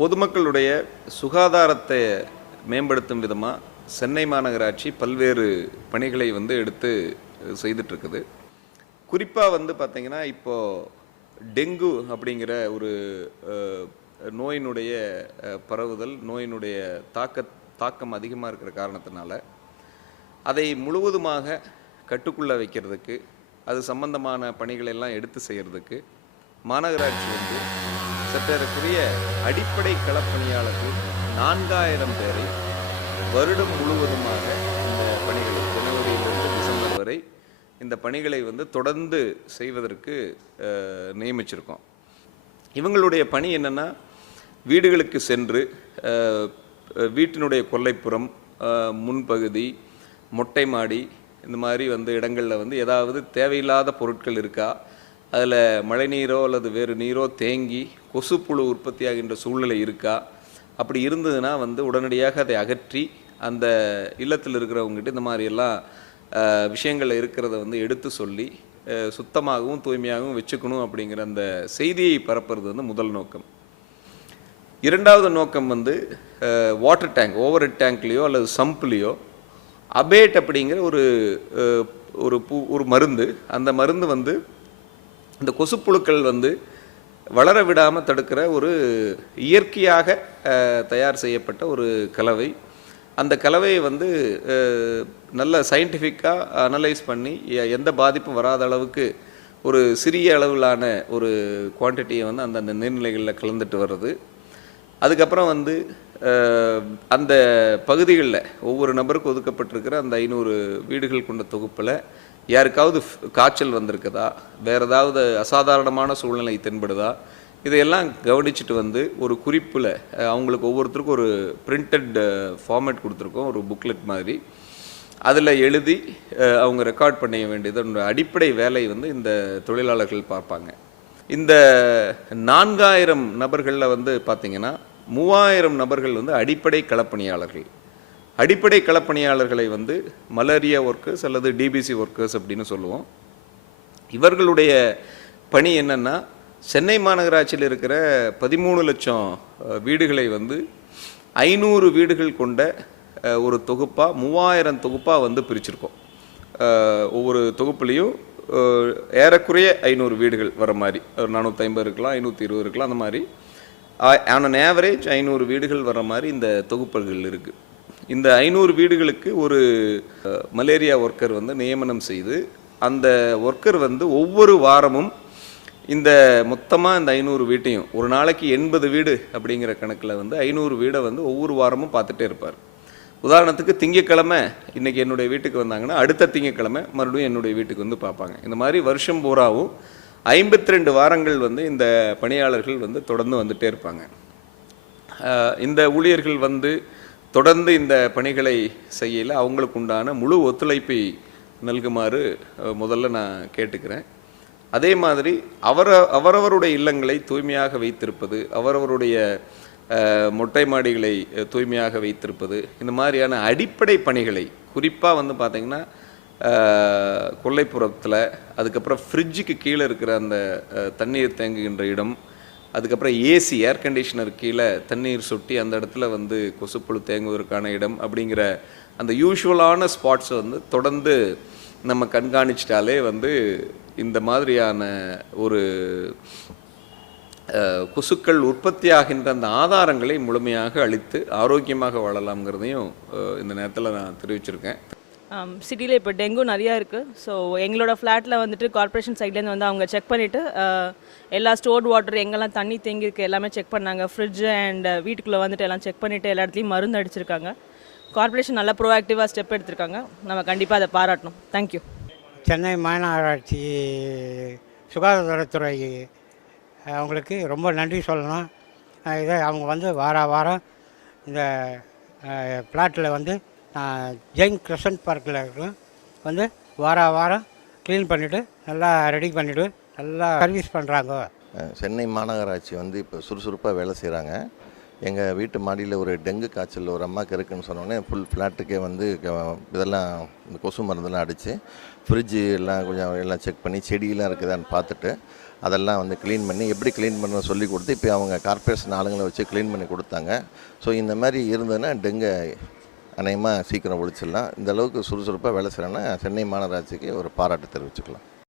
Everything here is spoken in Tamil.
பொதுமக்களுடைய சுகாதாரத்தை மேம்படுத்தும் விதமாக சென்னை மாநகராட்சி பல்வேறு பணிகளை எடுத்து செய்துட்ருக்குது. குறிப்பாக பார்த்திங்கன்னா, இப்போது டெங்கு அப்படிங்கிற ஒரு நோயினுடைய பரவுதல், நோயினுடைய தாக்கம் அதிகமாக இருக்கிற காரணத்தினால அதை முழுவதுமாக கட்டுக்குள்ளே வைக்கிறதுக்கு, அது சம்பந்தமான பணிகளை எல்லாம் எடுத்து செய்கிறதுக்கு மாநகராட்சி சற்றேறக்குரிய அடிப்படை களப்பணியாளர்கள் 4000 பேரை வருடம் முழுவதுமாக இந்த பணிகளை ஜனவரியிலிருந்து டிசம்பர் வரை இந்த பணிகளை தொடர்ந்து செய்வதற்கு நியமிச்சிருக்கோம். இவங்களுடைய பணி என்னென்னா, வீடுகளுக்கு சென்று வீட்டினுடைய கொல்லைப்புறம், முன்பகுதி, மொட்டை மாடி, இந்த மாதிரி இடங்களில் ஏதாவது தேவையில்லாத பொருட்கள் இருக்கா, அதில் மழைநீரோ அல்லது வேறு நீரோ தேங்கி கொசுப்புழு உற்பத்தியாகின்ற சூழ்நிலை இருக்கா, அப்படி இருந்ததுன்னா உடனடியாக அதை அகற்றி அந்த இல்லத்தில் இருக்கிறவங்ககிட்ட இந்த மாதிரியெல்லாம் விஷயங்கள் இருக்கிறத எடுத்து சொல்லி சுத்தமாகவும் தூய்மையாகவும் வச்சுக்கணும் அப்படிங்கிற அந்த செய்தியை பரப்புறது முதல் நோக்கம். இரண்டாவது நோக்கம் வாட்டர் டேங்க், ஓவர் ஹெட் டேங்க்லேயோ அல்லது சம்ப்லேயோ அபேட் அப்படிங்கிற ஒரு மருந்து, அந்த மருந்து இந்த கொசுப்புழுக்கள் வளர விடாமல் தடுக்கிற ஒரு இயற்கையாக தயார் செய்யப்பட்ட ஒரு கலவை. அந்த கலவையை நல்ல சயின்டிஃபிக்காக அனலைஸ் பண்ணி எந்த பாதிப்பும் வராத அளவுக்கு ஒரு சிறிய அளவிலான ஒரு குவான்டிட்டியை அந்தந்த நீர்நிலைகளில் கலந்துட்டு வர்றது. அதுக்கப்புறம் அந்த பகுதிகளில் ஒவ்வொரு நபருக்கு ஒதுக்கப்பட்டிருக்கிற அந்த 500 வீடுகள் கொண்ட தொகுப்பில் யாருக்காவது காய்ச்சல் வந்திருக்குதா, வேறு ஏதாவது அசாதாரணமான சூழ்நிலை தென்படுதா, இதையெல்லாம் கவனிச்சுட்டு ஒரு குறிப்பில் அவங்களுக்கு ஒவ்வொருத்தருக்கும் ஒரு பிரிண்டட் ஃபார்மேட் கொடுத்துருக்கோம், ஒரு புக்லெட் மாதிரி. அதில் எழுதி அவங்க ரெக்கார்ட் பண்ண வேண்டியது அடிப்படை வேலை இந்த தொழிலாளர்கள் பார்ப்பாங்க. இந்த 4000 நபர்களில் பார்த்திங்கன்னா 3000 நபர்கள் அடிப்படை களப்பணியாளர்கள். அடிப்படை களப்பணியாளர்களை மலேரியா ஒர்க்கர்ஸ் அல்லது டிபிசி ஒர்க்கர்ஸ் அப்படின்னு சொல்லுவோம். இவர்களுடைய பணி என்னென்னா, சென்னை மாநகராட்சியில் இருக்கிற 13 லட்சம் வீடுகளை 500 வீடுகள் கொண்ட ஒரு தொகுப்பாக 3000 தொகுப்பாக பிரிச்சிருக்கோம். ஒவ்வொரு தொகுப்புலேயும் ஏறக்குறைய 500 வீடுகள் வர மாதிரி, ஒரு 450 இருக்கலாம், 520 இருக்கலாம், அந்த மாதிரி ஆன் ஆவரேஜ் 500 வீடுகள் வர மாதிரி இந்த தொகுப்புகள் இருக்குது. இந்த 500 வீடுகளுக்கு ஒரு மலேரியா ஒர்க்கர் நியமனம் செய்து, அந்த ஒர்க்கர் ஒவ்வொரு வாரமும் இந்த மொத்தமாக இந்த 500 வீட்டையும், ஒரு நாளைக்கு 80 வீடு அப்படிங்கிற கணக்கில் 500 வீடை ஒவ்வொரு வாரமும் பார்த்துட்டே இருப்பார். உதாரணத்துக்கு திங்கக்கிழமை இன்றைக்கி என்னுடைய வீட்டுக்கு வந்தாங்கன்னா அடுத்த திங்கக்கிழமை மறுபடியும் என்னுடைய வீட்டுக்கு பார்ப்பாங்க. இந்த மாதிரி வருஷம் பூராவும் 52 வாரங்கள் இந்த பணியாளர்கள் தொடர்ந்து வந்துட்டே இருப்பாங்க. இந்த ஊழியர்கள் தொடர்ந்து இந்த பணிகளை செய்யல அவங்களுக்கு உண்டான முழு ஒத்துழைப்பை நல்குமாறு முதல்ல நான் கேட்டுக்கிறேன். அதே மாதிரி அவரவருடைய இல்லங்களை தூய்மையாக வைத்திருப்பது, அவரவருடைய மொட்டை மாடிகளை தூய்மையாக வைத்திருப்பது, இந்த மாதிரியான அடிப்படை பணிகளை குறிப்பாக பார்த்திங்கன்னா கொல்லைப்புறத்தில், அதுக்கப்புறம் ஃப்ரிட்ஜுக்கு கீழே இருக்கிற அந்த தண்ணீர் தேங்குகின்ற இடம், அதுக்கப்புறம் ஏசி ஏர் கண்டிஷனர் கீழே தண்ணீர் சொட்டி அந்த இடத்துல கொசுப்புழு தேங்குவதற்கான இடம் அப்படிங்கிற அந்த யூஷுவலான ஸ்பாட்ஸை தொடர்ந்து நம்ம கண்காணிச்சிட்டாலே இந்த மாதிரியான ஒரு கொசுக்கள் உற்பத்தியாகின்ற அந்த ஆதாரங்களை முழுமையாக அழித்து ஆரோக்கியமாக வாழலாம்ங்கிறதையும் இந்த நேரத்தில் நான் தெரிவிச்சிருக்கேன். சிட்டியில் இப்போ டெங்கு நிறையா இருக்குது. ஸோ எங்களோட ஃப்ளாட்டில் கார்ப்பரேஷன் சைட்லேருந்து அவங்க செக் பண்ணிவிட்டு எல்லா ஸ்டோர்ட் வாட்டர் எங்கெல்லாம் தண்ணி தேங்கியிருக்கு எல்லாமே செக் பண்ணாங்க. ஃப்ரிட்ஜு அண்ட் வீட்டுக்குள்ளே எல்லாம் செக் பண்ணிவிட்டு எல்லா இடத்துலையும் மருந்து அடிச்சிருக்காங்க. கார்ப்பரேஷன் நல்லா ப்ரோஆக்டிவாக ஸ்டெப் எடுத்திருக்காங்க. நம்ம கண்டிப்பாக அதை பாராட்டணும். தேங்க்யூ. சென்னை மாநகராட்சி சுகாதாரத்துறை அவங்களுக்கு ரொம்ப நன்றி சொல்லணும். இதை அவங்க வாரம் இந்த ஃப்ளாட்டில் ஜெயின் கிரசன்ட் பார்க்கில் வாரம் க்ளீன் பண்ணிவிட்டு நல்லா ரெடி பண்ணிவிட்டு நல்லா சர்வீஸ் பண்ணுறாங்க. சென்னை மாநகராட்சி இப்போ சுறுசுறுப்பாக வேலை செய்கிறாங்க. எங்கள் வீட்டு மாடியில் ஒரு டெங்கு காய்ச்சல் ஒரு அம்மாவுக்கு இருக்குதுன்னு சொன்னோடனே ஃபுல் ஃப்ளாட்டுக்கே இதெல்லாம் இந்த கொசு மருந்தெல்லாம் அடித்து ஃப்ரிட்ஜு எல்லாம் கொஞ்சம் எல்லாம் செக் பண்ணி செடியெல்லாம் இருக்குதான்னு பார்த்துட்டு அதெல்லாம் வந்து க்ளீன் பண்ணி எப்படி க்ளீன் பண்ண சொல்லி கொடுத்து இப்போ அவங்க கார்ப்பரேஷன் ஆளுங்களை வச்சு க்ளீன் பண்ணி கொடுத்தாங்க. ஸோ இந்த மாதிரி இருந்ததுன்னா டெங்கை அநேகமாக சீக்கிரம் ஒழிச்சிடலாம். இந்த அளவுக்கு சுறுசுறுப்பாக வேலை செய்கிறேன்னா சென்னை மாநகராட்சிக்கு ஒரு பாராட்டு தெரிவிச்சுக்கலாம்.